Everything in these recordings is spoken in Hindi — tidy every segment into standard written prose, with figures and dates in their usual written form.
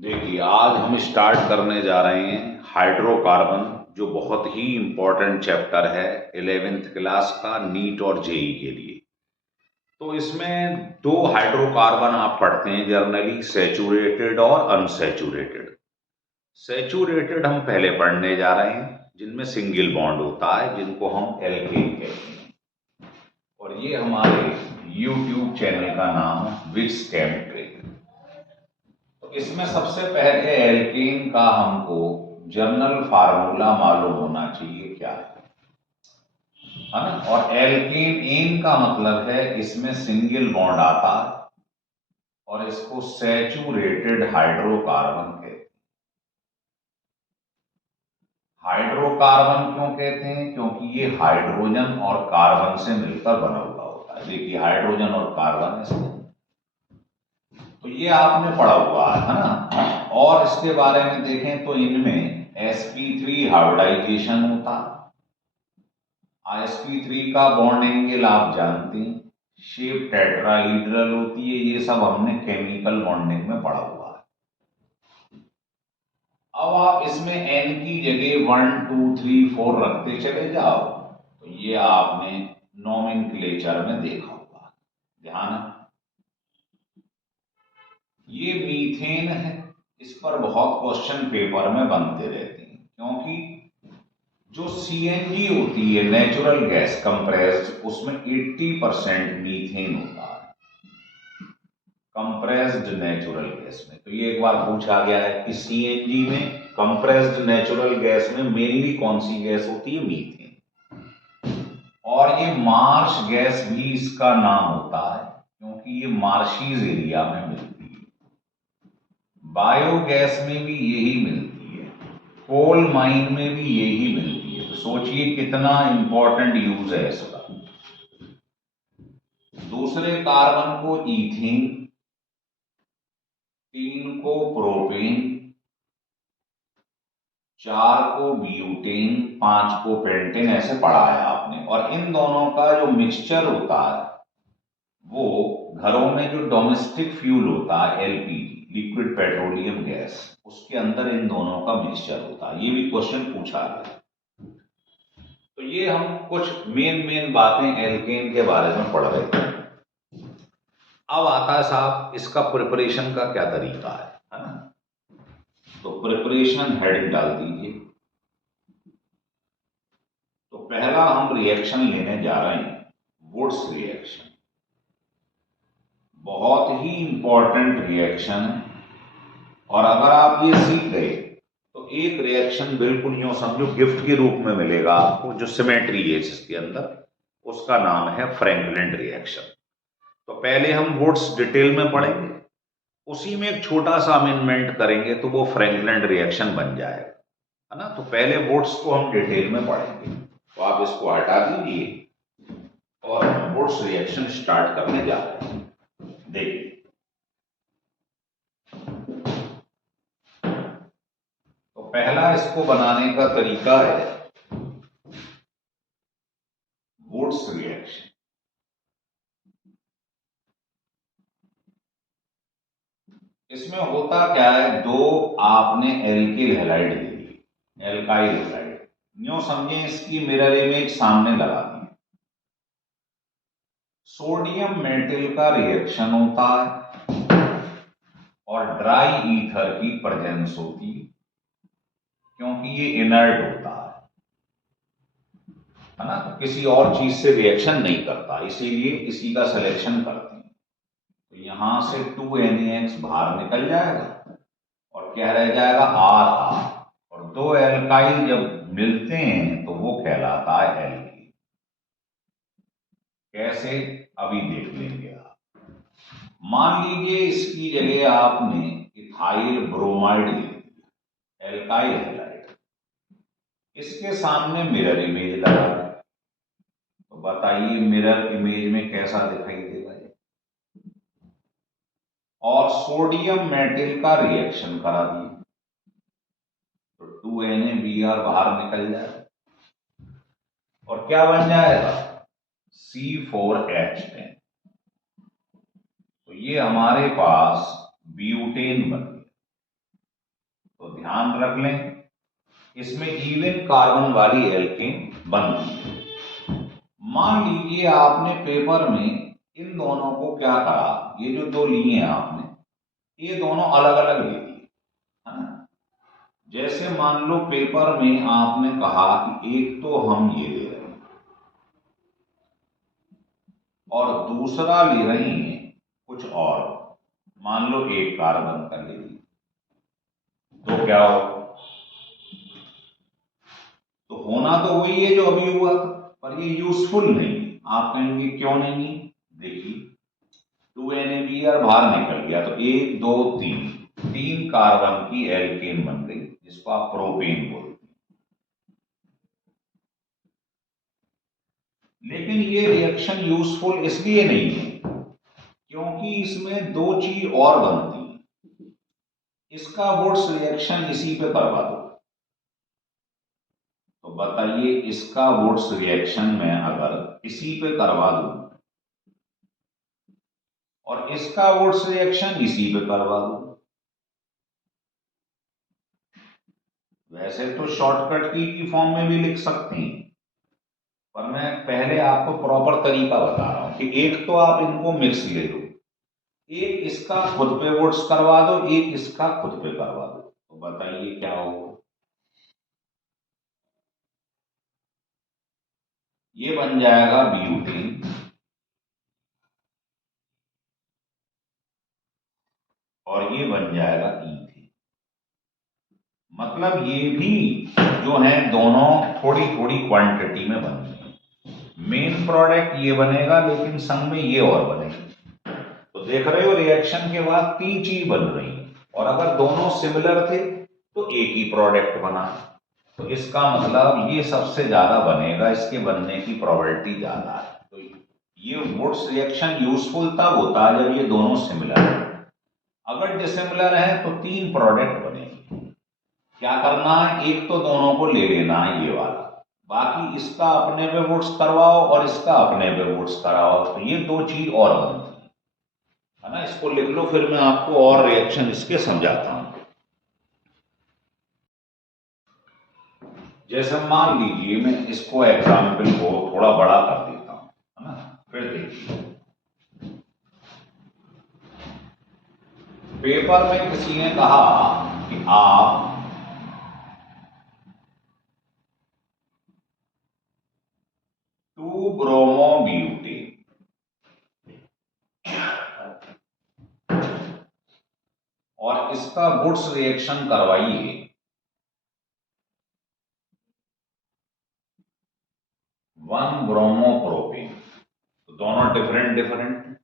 देखिए, आज हम स्टार्ट करने जा रहे हैं हाइड्रोकार्बन, जो बहुत ही इम्पोर्टेंट चैप्टर है 11th क्लास का नीट और जेई के लिए। तो इसमें दो हाइड्रोकार्बन आप पढ़ते हैं जनरली, सैचुरेटेड और अनसैचुरेटेड। सैचुरेटेड हम पहले पढ़ने जा रहे हैं, जिनमें सिंगल बॉन्ड होता है, जिनको हम एल्केन कहते हैं। और ये हमारे यूट्यूब चैनल का नाम है विक्स केमिस्ट्री। तो इसमें सबसे पहले एल्केन का हमको जनरल फार्मूला मालूम होना चाहिए क्या है ना। और एल्केन एन का मतलब है इसमें सिंगल बॉन्ड आता है और इसको सैचुरेटेड हाइड्रोकार्बन कहते हैं। हाइड्रोकार्बन क्यों कहते हैं? क्योंकि ये हाइड्रोजन और कार्बन से मिलकर बना हुआ होता है। देखिए, हाइड्रोजन और कार्बन इसमें, तो ये आपने पढ़ा हुआ है ना। और इसके बारे में देखें तो इनमें sp3 हाइब्रिडाइजेशन होता है। sp3 का बॉन्ड एंगल आप जानते हैं, शेप टेट्राहीड्रल होती है। ये सब हमने केमिकल बॉन्डिंग में पढ़ा हुआ है। अब आप इसमें n की जगह 1 2 3 4 रखते चले जाओ, तो ये आपने नोमेनक्लेचर में देखा होगा। ध्यान है, ये मीथेन है। इस पर बहुत क्वेश्चन पेपर में बनते रहते हैं, क्योंकि जो सीएनजी होती है नेचुरल गैस कंप्रेस्ड, उसमें 80% मीथेन होता है कंप्रेस्ड नेचुरल गैस में। तो ये एक बार पूछा गया है कि सीएनजी में, कंप्रेस्ड नेचुरल गैस में मेनली कौन सी गैस होती है? मीथेन। और ये मार्श गैस भी इसका नाम होता है, क्योंकि ये मार्शीज एरिया में मिलती है। बायोगैस में भी यही मिलती है, कोल माइन में भी यही मिलती है। तो सोचिए कितना इंपॉर्टेंट यूज है इसका। दूसरे कार्बन को इथेन, 3 को प्रोपेन, 4 को ब्यूटेन, 5 को पेंटेन, ऐसे पढ़ा है आपने। और इन दोनों का जो मिक्सचर होता है, वो घरों में जो डोमेस्टिक फ्यूल होता है एलपीजी, लिक्विड पेट्रोलियम गैस, उसके अंदर इन दोनों का मिक्सचर होता है। ये भी क्वेश्चन पूछा गया। तो ये हम कुछ मेन बातें एल्केन के बारे में पढ़ रहे थे। अब आता है साहब, इसका प्रिपरेशन का क्या तरीका है ना। तो प्रिपरेशन हेडिंग डाल दीजिए। तो पहला हम रिएक्शन लेने जा रहे हैं, वुड्स रिएक्शन। बहुत ही इंपॉर्टेंट रिएक्शन है, और अगर आप ये सीख गए तो एक रिएक्शन बिल्कुल यूं समझो गिफ्ट के रूप में मिलेगा आपको, जो सिमेट्री है जिसके अंदर, उसका नाम है फ्रैंकलिन रिएक्शन। तो पहले हम वुड्स डिटेल में पढ़ेंगे, उसी में एक छोटा सा अमेंडमेंट करेंगे तो वो फ्रैंकलिन रिएक्शन बन जाएगा, है ना। तो पहले वुड्स को हम डिटेल में पढ़ेंगे। तो आप इसको हटा दीजिए और हम वुड्स रिएक्शन स्टार्ट करने जा रहे हैं। देखिए, तो पहला इसको बनाने का तरीका है वुड्स रिएक्शन। इसमें होता क्या है, दो आपने एल्किल हैलाइड दे दी, एल्काइल हैलाइड, यूं समझे इसकी मिरर इमेज सामने लगा दी। सोडियम मेटल का रिएक्शन होता है और ड्राई ईथर की प्रेजेंस होती है, क्योंकि ये इनर्ट होता है ना। तो किसी और चीज से रिएक्शन नहीं करता, इसीलिए इसी का सिलेक्शन करते हैं। तो यहां से 2NaX बाहर निकल जाएगा और क्या रह जाएगा? RR। और दो एल्काइल जब मिलते हैं तो वो कहलाता है एल्कीन। कैसे? अभी देख लेंगे आप। मान लीजिए इसकी जगह आपने इथाइल ब्रोमाइड ले लिया, एल्काइल हैलाइड, इसके सामने मिरर इमेज लगा दी। तो बताइए मिरर इमेज में कैसा दिखाई देगा ये? और सोडियम मेटल का रिएक्शन करा दिए तो 2NaBr बाहर निकल जाए और क्या बन जाएगा? C4H10। तो ये हमारे पास ब्यूटेन बन गया। तो ध्यान रख लें, इसमें इवन कार्बन वाली एल्केन बनती है। मान लीजिए आपने पेपर में इन दोनों को क्या करा, ये जो दो लिए हैं आपने, ये दोनों अलग अलग ले लिए, है ना। जैसे मान लो पेपर में आपने कहा कि एक तो हम ये ले रहे हैं और दूसरा ले रही हैं कुछ और, मान लो एक कार्बन का ले लिया, तो क्या हो, तो होना तो वही है जो अभी हुआ था, पर ये यूजफुल नहीं है। आप कहेंगे क्यों नहीं है, देखिए 2NaBr बाहर निकल गया तो 1 2 3 तीन कार्बन की एल्केन बन गई, जिसको आप प्रोपेन बोलते हैं। लेकिन ये रिएक्शन यूजफुल इसलिए नहीं है क्योंकि इसमें दो चीज और बनती है। इसका वुड्स रिएक्शन इसी पे करवा दो, तो बताइए इसका वुड्स रिएक्शन में अगर इसी पे करवा दूं और इसका वुड्स रिएक्शन इसी पे करवा दूं, वैसे तो शॉर्टकट की फॉर्म में भी लिख सकते हैं, पर मैं पहले आपको प्रॉपर तरीका बता रहा हूं कि एक तो आप इनको मिक्स ले लो, एक इसका खुद पे वोट्स करवा दो, एक इसका खुद पे करवा दो, तो बताइए क्या होगा। ये बन जाएगा ब्यूटेन और ये बन जाएगा ईथेन। मतलब ये भी जो है दोनों थोड़ी थोड़ी क्वांटिटी में बन रहे, मेन प्रोडक्ट ये बनेगा लेकिन संग में ये और बनेगा। तो देख रहे हो रिएक्शन के बाद तीन चीज बन रही है, और अगर दोनों सिमिलर थे तो एक ही प्रोडक्ट बना, तो इसका मतलब ये सबसे ज्यादा बनेगा, इसके बनने की प्रोबेबिलिटी ज्यादा है। तो ये वुड्स रिएक्शन यूजफुल तब होता है जब ये दोनों सिमिलर है। अगर डिसिमिलर है तो तीन प्रोडक्ट बनेंगे। क्या करना है, एक तो दोनों को ले लेना है ये वाला, बाकी इसका अपने पे वुड्स करवाओ और इसका अपने पे वुड्स कराओ, तो ये दो चीज और बनती है ना। इसको लिख लो, फिर मैं आपको और रिएक्शन इसके समझाता हूं। जैसे मान लीजिए मैं इसको एग्जाम्पल को थोड़ा बड़ा कर देता हूं, है ना। फिर देखिए पेपर में किसी ने कहा कि आप टू ब्रोमोब्यूटेन और इसका वुड्स रिएक्शन करवाइए 1 ब्रोमोप्रोपेन, तो दोनों डिफरेंट डिफरेंट,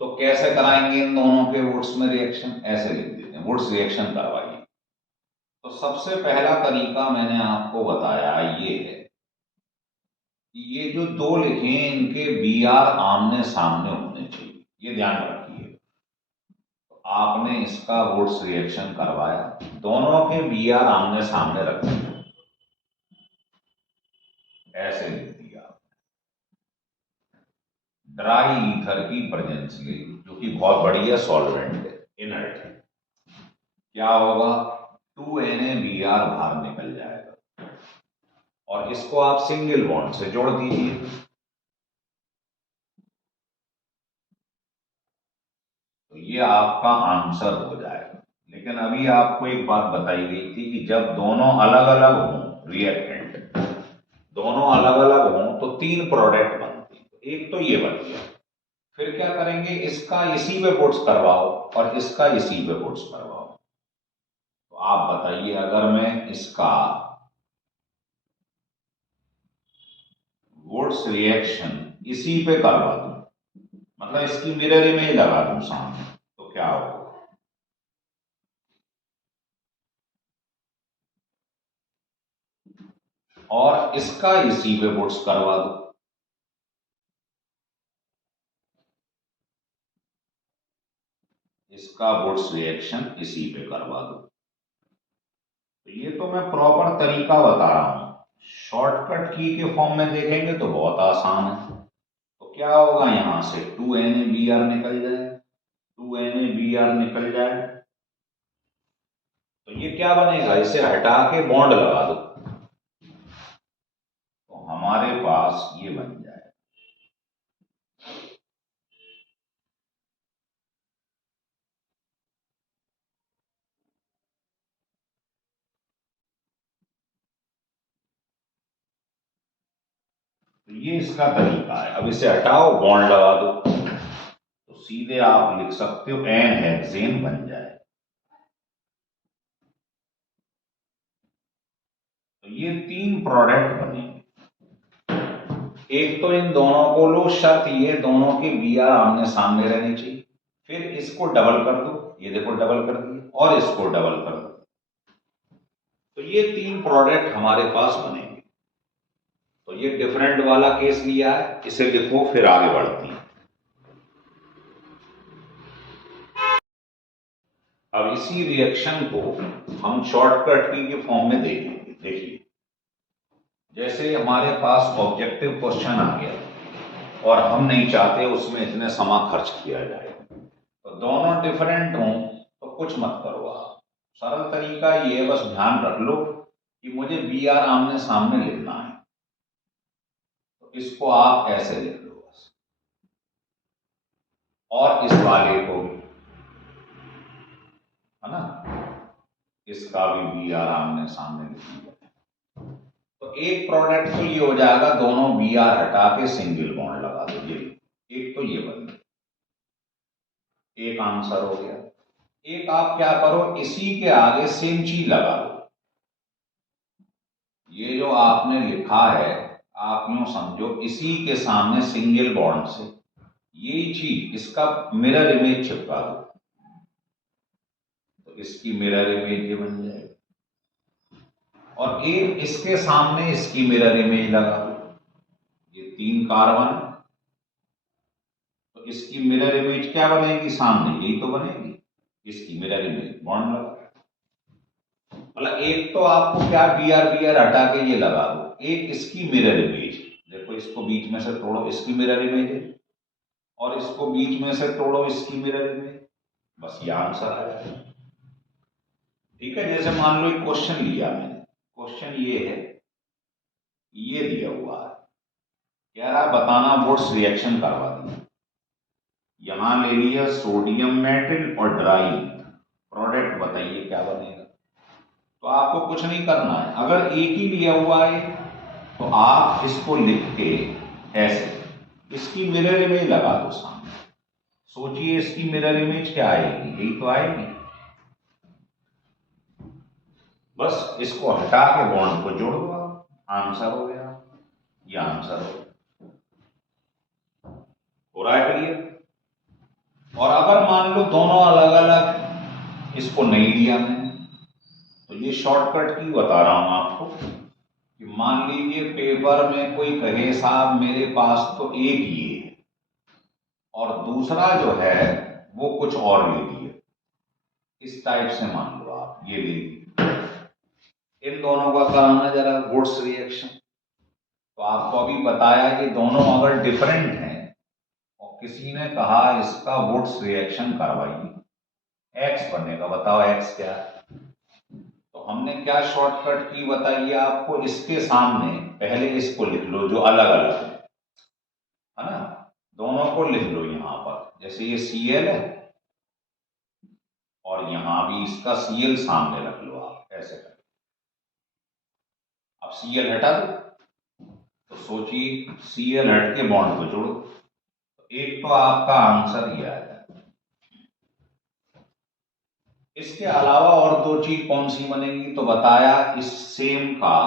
तो कैसे कराएंगे इन दोनों के वुड्स में रिएक्शन, ऐसे लिख देते हैं वुड्स रिएक्शन करवाइए। तो सबसे पहला तरीका मैंने आपको बताया ये है कि ये जो दो लिखे हैं इनके Br आमने सामने होने चाहिए, ये ध्यान रखिए। तो आपने इसका वुड्स रिएक्शन करवाया, दोनों के Br आमने सामने रखे, ऐसे लिख दिया। ड्राई ईथर की प्रेजेंस ले, जो कि बहुत बढ़िया सॉल्वेंट है, इनर्ट है, क्या होगा 2NaBr बाहर निकल जाएगा और इसको आप सिंगल बॉन्ड से जोड़ दीजिए। तो ये आपका आंसर हो जाएगा। लेकिन अभी आपको एक बात बताई गई थी कि जब दोनों अलग अलग हों रिएक्टेंट, दोनों अलग अलग हों तो तीन प्रोडक्ट बनते हैं। एक तो ये बन गया, फिर क्या करेंगे, इसका इसी पे वुड्स करवाओ और इसका इसी पे वुड्स करवाओ। तो आप बताइए अगर मैं इसका वुड्स रिएक्शन इसी पे करवा दूं, मतलब इसकी मिरर इमेज लगा दूं सामने, तो क्या होगा। और इसका इसी पे वुड्स करवा दो, इसका वुड्स रिएक्शन इसी पे करवा दो। तो ये तो मैं प्रॉपर तरीका बता रहा हूं, शॉर्टकट की के फॉर्म में देखेंगे तो बहुत आसान है। तो क्या होगा, यहां से 2NaBr निकल जाए, 2NaBr निकल जाए, ये क्या बनेगा, इसे हटा के बॉन्ड लगा दो तो हमारे पास ये बन जाए। तो ये इसका तरीका है। अब इसे हटाओ, बॉन्ड लगा दो तो सीधे आप लिख सकते हो एन हेक्सेन बन जाए। तो ये 3 प्रोडक्ट बनेंगे। एक तो इन दोनों को लो, शर्त ये दोनों के बी आर आमने सामने रहने चाहिए। फिर इसको डबल कर दो, ये देखो डबल कर दिए, और इसको डबल कर दो, तो ये 3 प्रोडक्ट हमारे पास बनेंगे। तो ये डिफरेंट वाला केस लिया है, इसे लिखो फिर आगे बढ़ती है। अब इसी रिएक्शन को हम शॉर्टकट की के फॉर्म में देखेंगे। देखिए, जैसे हमारे पास ऑब्जेक्टिव क्वेश्चन आ गया और हम नहीं चाहते उसमें इतने समा खर्च किया जाए, तो दोनों डिफरेंट हों तो कुछ मत करो आप। सरल तरीका ये है, बस ध्यान रख लो कि मुझे बी आर आमने सामने लिखना है, तो इसको आप ऐसे लिख लो बस। और इस वाले को भी, है ना, इसका भी बी आर आमने सामने लिखना है। तो एक प्रोडक्ट तो ये हो जाएगा, दोनों बी आर हटा के सिंगल बॉन्ड लगा दो, ये एक तो ये बन गया, एक आंसर हो गया। एक आप क्या करो, इसी के आगे सेम चीज लगा दो। ये जो आपने लिखा है, आप यूं समझो इसी के सामने सिंगल बॉन्ड से यही चीज इसका मिरर इमेज चिपका दो, तो इसकी मिरर इमेज ये बन जाएगी। और एक इसके सामने इसकी मिरर इमेज लगा दो, ये 3 कार्बन, तो इसकी मिरर इमेज क्या बनेगी सामने, यही तो बनेगी, इसकी मिरर इमेज बॉन्ड लगा। मतलब एक तो आपको क्या बी आर हटा के ये लगा दो, एक इसकी मिरर इमेज, देखो इसको बीच में से तोड़ो, इसकी मिरर इमेज है, और इसको बीच में से तोड़ो, इसकी मिरर इमेज, बस ये आंसर आ जाएगा। ठीक है, जैसे मान लो एक क्वेश्चन लिया मैंने, क्वेश्चन ये है, ये दिया हुआ है, कह रहा है बताना वुड्स रिएक्शन करवा दी। यहां ले लिया सोडियम मेटल और ड्राई, प्रोडक्ट बताइए क्या बनेगा। तो आपको कुछ नहीं करना है, अगर एक ही लिया हुआ है तो आप इसको लिख के ऐसे इसकी मिरर इमेज लगा दो सामने। सोचिए इसकी मिरर इमेज क्या आएगी, यही तो आएगी। बस इसको हटा के बॉन्ड को जोड़ दो, आंसर हो गया, ये आंसर हो रहा है क्लियर। और अगर मान लो दोनों अलग अलग, इसको नहीं लिया मैंने, तो ये शॉर्टकट की बता रहा हूं आपको कि मान लीजिए पेपर में कोई कहे साहब मेरे पास तो एक ही है और दूसरा जो है वो कुछ और ले लिए, इस टाइप से मान लो आप ये ले लिए, इन दोनों का कराना जरा वुड्स रिएक्शन। तो आपको अभी बताया कि दोनों अगर डिफरेंट हैं और किसी ने कहा इसका वुड्स रिएक्शन करवाइए, एक्स बनेगा, बताओ एक्स क्या है। तो हमने क्या शॉर्टकट की बताइए आपको, इसके सामने पहले इसको लिख लो जो अलग अलग है ना, दोनों को लिख लो यहां पर, जैसे ये Cl है और यहां भी इसका Cl सामने रख लो, आप ऐसे कर। अब Cl हटा दो, तो सोचिए Cl हट के बॉन्ड को जोड़ो, तो एक तो आपका आंसर ये आ जाए। इसके अलावा और 2 चीज कौन सी बनेगी, तो बताया इस सेम का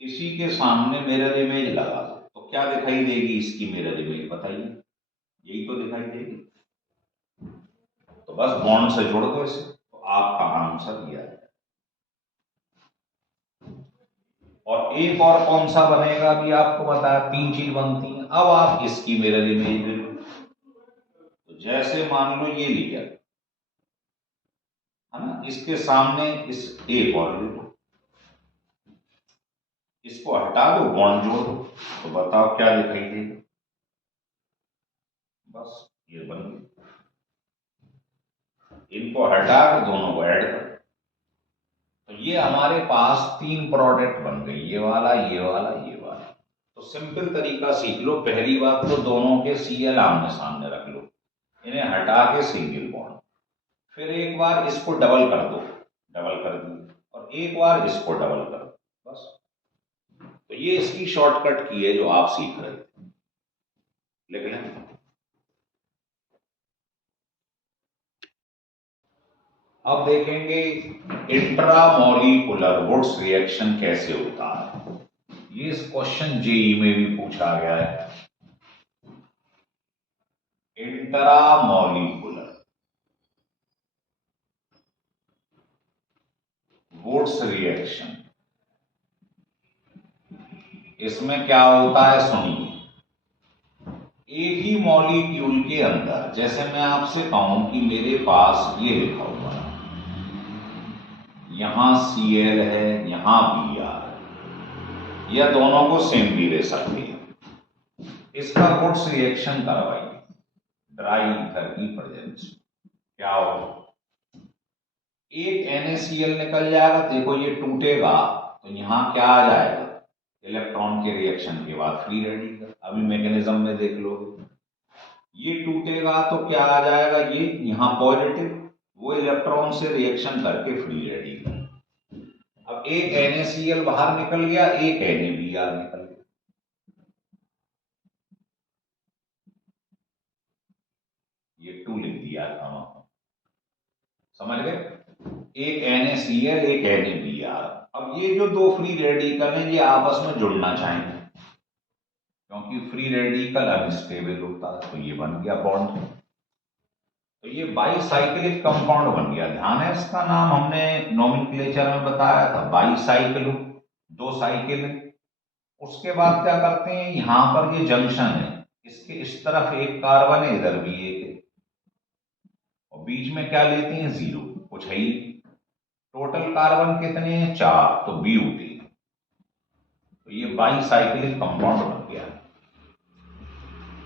इसी के सामने मिरर इमेज लगा दो, तो क्या दिखाई देगी इसकी मिरर इमेज, बताइए, यही तो दिखाई देगी। तो बस बॉन्ड से जोड़ दो इसे, तो आपका आंसर ये आएगा। और एक और कौन सा बनेगा भी आपको बताया, 3 चीज बनती हैं। अब आप इसकी मिरर इमेज ले लो, तो जैसे मान लो ये लिया है ना, इसके सामने इस एक और ले लो, इसको हटा दो, बॉन्ड जोड़ दो, तो बताओ क्या दिखाई देगा, बस ये बन गई। इनको हटा के दोनों को ऐड कर, ये हमारे पास 3 प्रोडक्ट बन गई, ये वाला, ये वाला, ये वाला। तो सिंपल तरीका सीख लो। पहली बात तो दोनों के Cl आमने सामने रख लो, इन्हें हटा के सिंगल बॉन्ड। फिर एक बार इसको डबल कर दो, डबल कर दिया, और एक बार इसको डबल कर दो, बस। तो ये इसकी शॉर्टकट की है जो आप सीख रहे थे। लिख लें। अब देखेंगे इंट्रामॉलिक्यूलर वुड्स रिएक्शन कैसे होता है। ये इस क्वेश्चन जेई में भी पूछा गया है। इंट्रामॉलिक्यूलर वुड्स रिएक्शन, इसमें क्या होता है सुनिए। एक ही मॉलिक्यूल के अंदर, जैसे मैं आपसे कहूं कि मेरे पास ये लिखा हुआ है, यहां Cl है, यहां Br है, या दोनों को सेम भी ले सकते हैं। इसका वुड्स रिएक्शन करवाइए ड्राई ईथर की प्रेजेंस में। क्या होगा, एक NaCl निकल जाएगा। देखो ये टूटेगा तो यहां क्या आ जाएगा, इलेक्ट्रॉन के रिएक्शन के बाद फ्री रेडिकल। अभी मैकेनिज्म में देख लो, ये टूटेगा तो क्या आ जाएगा, ये यहां पॉजिटिव, वो इलेक्ट्रॉन से रिएक्शन करके फ्री रेडिकल। अब एक NaCl बाहर निकल गया, एक NaBr निकल गया। ये 2 लिख दिया था, समझ गए। एक NaCl, एक NaBr। अब ये जो दो फ्री रेडिकल हैं ये आपस में जुड़ना चाहेंगे, क्योंकि फ्री रेडिकल अनस्टेबल होता है, तो ये बन गया बॉन्ड। तो ये बाईसाइक्लिक कंपाउंड बन गया। ध्यान है, इसका नाम हमने नोमेनक्लेचर में बताया था, बाईसाइक्लो, 2 साइकिल है। उसके बाद क्या करते हैं, यहां पर ये जंक्शन है, इसके इस तरफ एक कार्बन है, इधर भी एक है, और बीच में क्या लेते हैं, 0, कुछ है ही। टोटल कार्बन कितने हैं, 4, तो ब्यूटेन। तो ये बाईसाइक्लिक कंपाउंड बन गया।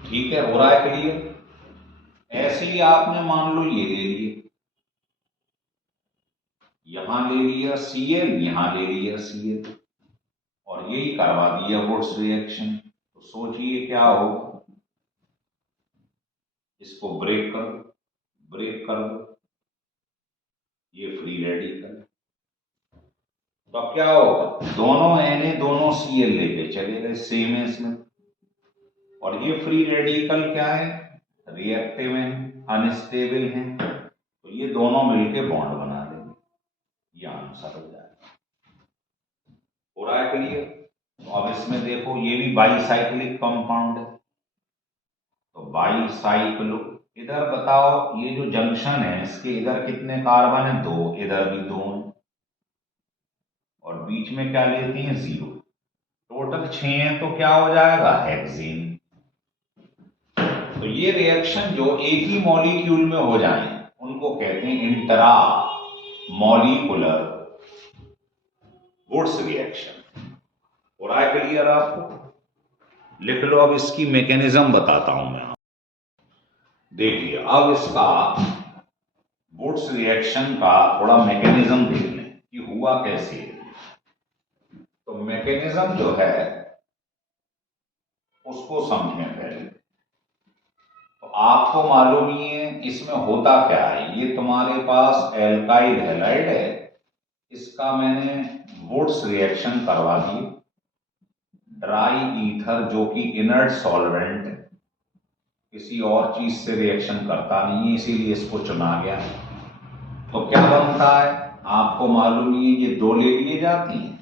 ठीक है, हो रहा है क्लियर। ऐसे ही आपने मान लो ये ले लिए, यहां ले लिया Cl, यहां ले लिया Cl, और यही करवा दिया वुड्स रिएक्शन। तो सोचिए क्या होगा, इसको ब्रेक कर दो, ब्रेक कर दो, ये फ्री रेडिकल। तो अब क्या होगा, दोनों Na दोनों Cl लेके चले गए, सेम है इसमें, और ये फ्री रेडिकल क्या है, रिएक्टिव है, अनस्टेबल है, तो ये दोनों मिलके बॉन्ड बना देंगे, ये आंसर हो जाएगा। हो रहा है क्लियर। तो अब इसमें देखो ये भी बाईसाइक्लिक कंपाउंड है, तो बाईसाइक्लो। इधर बताओ ये जो जंक्शन है इसके इधर कितने कार्बन है, 2, इधर भी 2, और बीच में क्या लेते हैं, 0, टोटल 6 है, तो क्या हो जाएगा, हेक्सेन। तो ये रिएक्शन जो एक ही मॉलिक्यूल में हो जाए उनको कहते हैं इंट्रा मॉलिक्यूलर वुड्स रिएक्शन। हो रहा है क्लियर आपको। लिख लो। अब इसकी मैकेनिज्म बताता हूं मैं। देखिए अब इसका वुड्स रिएक्शन का थोड़ा मैकेनिज्म देख लें कि हुआ कैसे है। तो मैकेनिज्म जो है उसको समझें पहले। तो आपको मालूम ही है इसमें होता क्या है। ये तुम्हारे पास एल्काइल हैलाइड है, इसका मैंने वुड्स रिएक्शन करवा दी। ड्राई ईथर जो कि इनर्ट सॉल्वेंट, किसी और चीज से रिएक्शन करता नहीं है, इसीलिए इसको चुना गया। तो क्या बनता है आपको मालूम ही है, ये 2 ले लिए जाती हैं,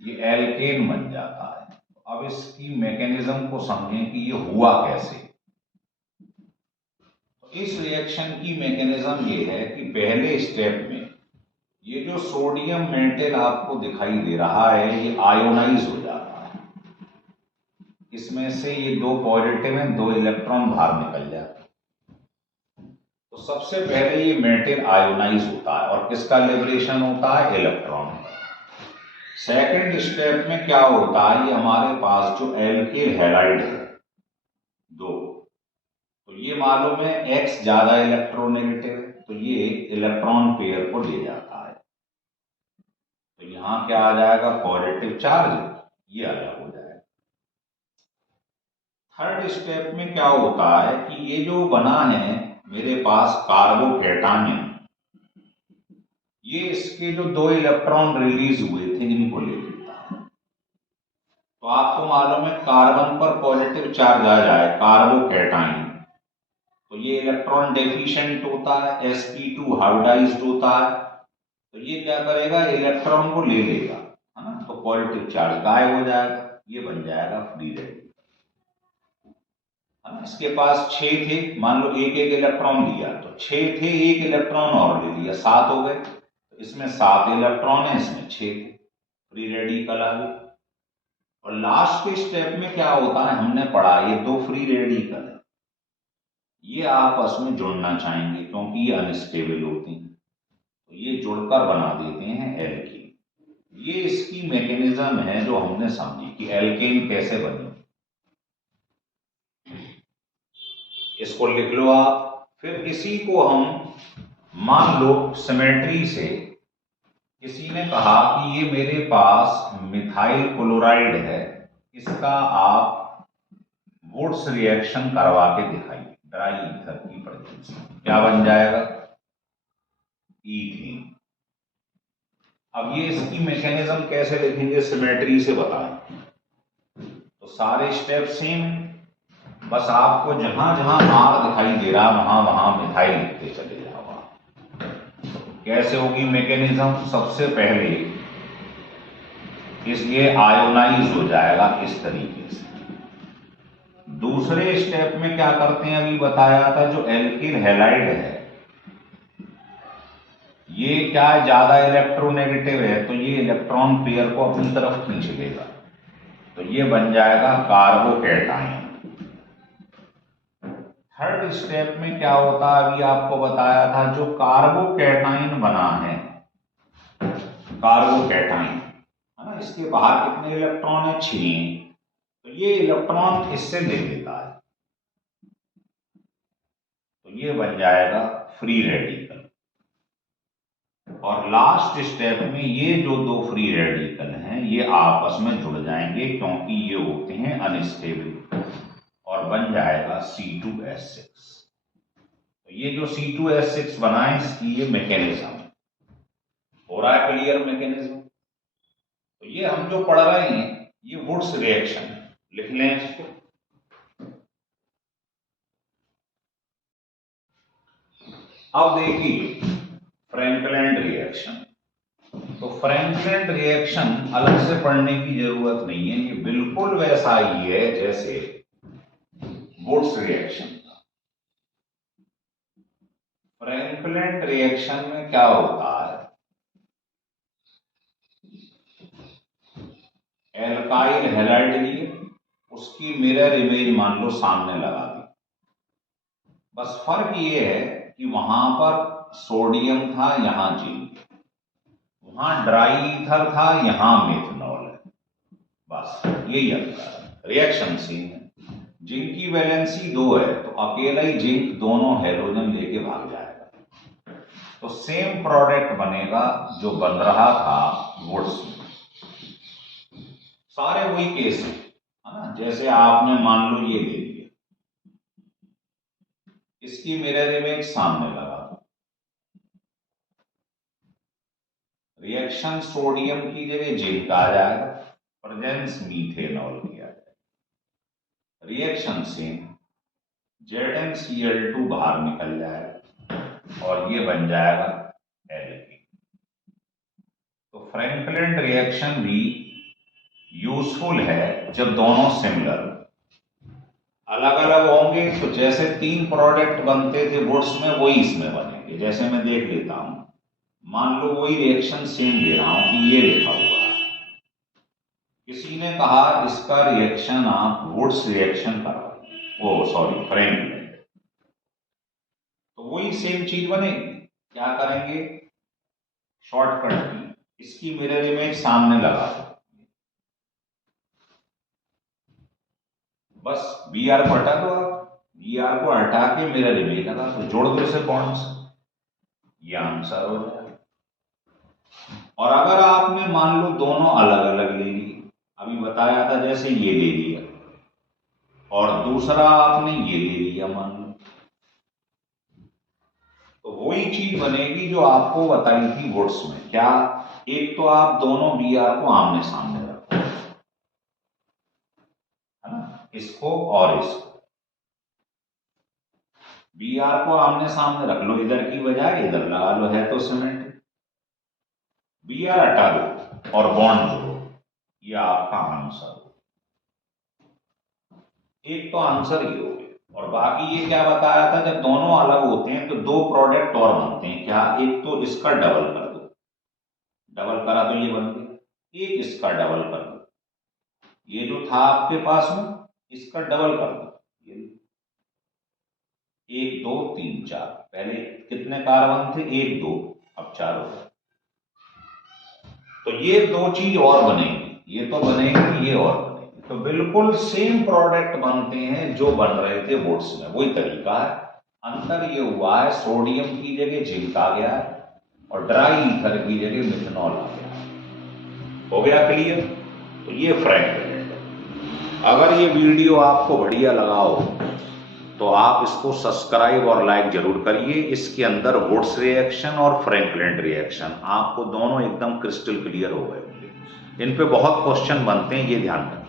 ये एल्केन बन जाता है। अब इसकी मैकेनिज्म को समझें कि ये हुआ कैसे। तो इस रिएक्शन की मैकेनिज्म ये है कि पहले स्टेप में ये जो सोडियम मेटल आपको दिखाई दे रहा है ये आयोनाइज हो जाता है। इसमें से ये 2 पॉजिटिव हैं, 2 इलेक्ट्रॉन बाहर निकल जाते हैं। तो सबसे पहले ये मेटल आयोनाइज होता है, और किसका लिबरेशन होता है, इलेक्ट्रॉन। सेकेंड स्टेप में क्या होता है, ये हमारे पास जो एल्किल हैलाइड है 2, तो ये मालूम है X ज्यादा इलेक्ट्रोनेगेटिव है, तो ये इलेक्ट्रॉन पेयर को ले जाता है। यहाँ क्या आ जाएगा, पॉजिटिव चार्ज, ये अलग हो जाएगा। थर्ड स्टेप में क्या होता है कि ये जो बना है मेरे पास कार्बोकैटायन, ये इसके जो 2 इलेक्ट्रॉन रिलीज हुए थे इनको ले लेता है। तो आपको मालूम है कार्बन पर पॉजिटिव चार्ज आ जाए, कार्बोकैटायन, तो ये इलेक्ट्रॉन डेफिशिएंट होता है, sp2 हाइब्रिडाइज्ड होता है, तो ये क्या करेगा, इलेक्ट्रॉन को ले लेगा, है ना, तो पॉजिटिव चार्ज गायब हो जाएगा, ये बन जाएगा फ्री रेडिकल। इसके पास 6 थे, मान लो एक एक इलेक्ट्रॉन लिया, तो 6 थे, एक इलेक्ट्रॉन और ले लिया, 7 हो गए, तो इसमें 7 इलेक्ट्रॉन है, इसमें 6 थे, फ्री रेडिकल आ गए। और लास्ट के स्टेप में क्या होता है, हमने पढ़ा ये 2 फ्री रेडिकल है, ये आपस में जुड़ना चाहेंगे क्योंकि ये अनस्टेबल होते हैं, तो ये जुड़कर बना देते हैं एल्कीन। ये इसकी मैकेनिज्म है जो हमने समझी कि एल्केन कैसे बनी, इसको लिख लो आप। फिर इसी को हम मान लो सिमेट्री से, किसी ने कहा कि ये मेरे पास मिथाइल क्लोराइड है, इसका आप वुड्स रिएक्शन करवा के दिखाइए ड्राई ईथर की प्रेजेंस में, क्या बन जाएगा, ईथेन। अब ये इसकी मैकेनिज्म कैसे लिखेंगे, सिमेट्री से बताएं, तो सारे स्टेप सेम, बस आपको जहां जहां आर दिखाई दे रहा वहां वहां मिथाइल लिखते चले जाओ। कैसे होगी मैकेनिज्म, सबसे पहले इसलिए आयोनाइज हो जाएगा इस तरीके से। दूसरे स्टेप में क्या करते हैं, अभी बताया था, जो एल्किल हैलाइड है ये क्या ज्यादा इलेक्ट्रोनेगेटिव है, तो ये इलेक्ट्रॉन पेयर को अपनी तरफ खींच लेगा, तो ये बन जाएगा कार्बोकैटायन। थर्ड स्टेप में क्या होता है, अभी आपको बताया था, जो कार्बोकैटायन बना है, कार्बोकैटायन है ना, इसके बाहर कितने इलेक्ट्रॉन है, 6, तो ये इलेक्ट्रॉन इससे ले लेता है, तो ये बन जाएगा फ्री रेडिकल। और लास्ट स्टेप में ये जो 2 फ्री रेडिकल हैं ये आपस में जुड़ जाएंगे क्योंकि ये होते हैं अनस्टेबल, और बन जाएगा C2H6। तो ये जो C2H6 बना है इसकी ये मैकेनिज्म हो रहा है, क्लियर मैकेनिज्म। तो ये हम जो पढ़ रहे हैं ये वुड्स रिएक्शन, लिख लें इसको। अब देखिए फ्रैंकलैंड रिएक्शन, तो फ्रैंकलैंड रिएक्शन अलग से पढ़ने की जरूरत नहीं है, ये बिल्कुल वैसा ही है जैसे वुड्स रिएक्शन। फ्रैंकलैंड रिएक्शन में क्या होता है, एल्काइल हैलाइड लिए, उसकी मिरर इमेज मान लो सामने लगा दी, बस फर्क ये है कि वहां पर सोडियम था, यहां जिंक, वहां ड्राई ईथर था, यहां मेथनॉल है, बस यही अंतर है, रिएक्शन सेम है। जिंक की वैलेंसी 2 है तो अकेला ही जिंक दोनों हैलोजन लेके भाग जाएगा, तो सेम प्रोडक्ट बनेगा जो बन रहा था वुड्स में। सारे वही केस है ना, जैसे आपने मान लो ये ले लिया, इसकी मिरर इमेज सामने लगा, रिएक्शन सोडियम की जगह जिंक आ जाएगा, प्रेजेंस मीथेनॉल की आ जाएगा, रिएक्शन सेम, ZnCl2 बाहर निकल जाएगा और ये बन जाएगा एल्कीन। तो फ्रैंकलैंड रिएक्शन भी यूजफुल है जब दोनों सिमिलर, अलग अलग होंगे, तो जैसे 3 प्रोडक्ट बनते थे वुड्स में वही इसमें बनेंगे। जैसे मैं देख लेता हूं, मान लो वही रिएक्शन सेम ले रहा हूं कि ये लिखा हुआ है, किसी ने कहा इसका रिएक्शन आप वुड्स रिएक्शन कराओ, वो सॉरी फ्रैंकलैंड, तो वही सेम चीज बनेगी। क्या करेंगे, शॉर्टकट की, इसकी मिरर इमेज सामने लगा दो, बस Br को हटा दो, आप Br को हटा के मिरर इमेज लगा दो, जोड़ दो इसे बॉन्ड से, ये आंसर हो जाएगा। और अगर आपने मान लो दोनों अलग अलग ले लिए, अभी बताया था जैसे ये ले लिया और दूसरा आपने ये ले लिया मान लो, तो वही चीज बनेगी जो आपको बताई थी वुड्स में। क्या? एक तो आप दोनों BR को आमने सामने रखो, है ना, इसको और इसको। BR को आमने सामने रख लो, इधर की बजाय इधर लगा लो, है तो सीमेंट। BR हटा दो और बॉन्ड जोड़ो, ये आपका आंसर हो। एक तो आंसर ये हो गया। और बाकी ये क्या बताया था, जब दोनों अलग होते हैं तो दो प्रोडक्ट और बनते हैं। क्या? एक तो इसका डबल कर दो, डबल करा तो ये बन गया, एक इसका डबल कर दो, ये जो था आपके पास में इसका डबल कर दो, ये 1 2 3 4, पहले कितने कार्बन थे? 1 2, अब 4 हो गए। तो ये दो चीज और बनेगी, ये तो बनेगी, ये और बनेगी, तो बिल्कुल सेम प्रोडक्ट बनते हैं जो बन रहे थे वुड्स में, वही तरीका है। अंतर ये हुआ है, सोडियम की जगह जिंक आ गया है और ड्राई ईथर की जगह मिथनॉल आ गया है। हो गया क्लियर? तो ये फ्रैंकलिन है। अगर ये वीडियो आपको बढ़िया लगा हो तो आप इसको सब्सक्राइब और लाइक जरूर करिए। इसके अंदर वुड्स रिएक्शन और फ्रैंकलिन रिएक्शन आपको दोनों एकदम क्रिस्टल क्लियर हो गए होंगे। इन पे बहुत क्वेश्चन बनते हैं, ये ध्यान रखिए।